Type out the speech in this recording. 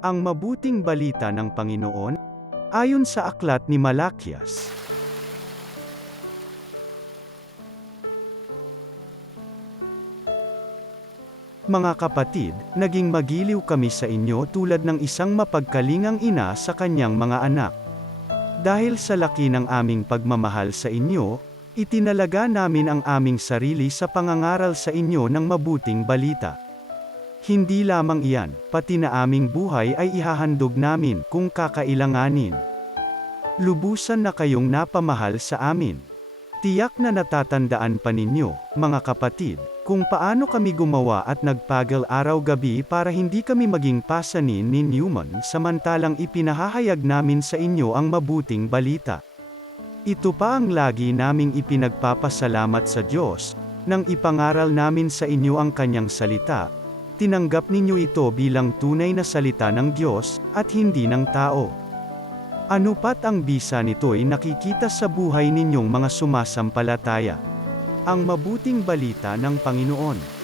Ang mabuting balita ng Panginoon, ayon sa aklat ni Malakias. Mga kapatid, naging magiliw kami sa inyo tulad ng isang mapagkalingang ina sa kanyang mga anak. Dahil sa laki ng aming pagmamahal sa inyo, itinalaga namin ang aming sarili sa pangangaral sa inyo ng mabuting balita. Hindi lamang iyan, pati na aming buhay ay ihahandog namin kung kakailanganin. Lubusan na kayong napamahal sa amin. Tiyak na natatandaan pa ninyo, mga kapatid, kung paano kami gumawa at nagpagal araw-gabi para hindi kami maging pasanin ni Newman samantalang ipinahahayag namin sa inyo ang mabuting balita. Ito pa ang lagi naming ipinagpapasalamat sa Diyos, nang ipangaral namin sa inyo ang kanyang salita. Tinanggap ninyo ito bilang tunay na salita ng Diyos, at hindi ng tao. Ano pat ang bisa nito'y nakikita sa buhay ninyong mga sumasampalataya. Ang mabuting balita ng Panginoon.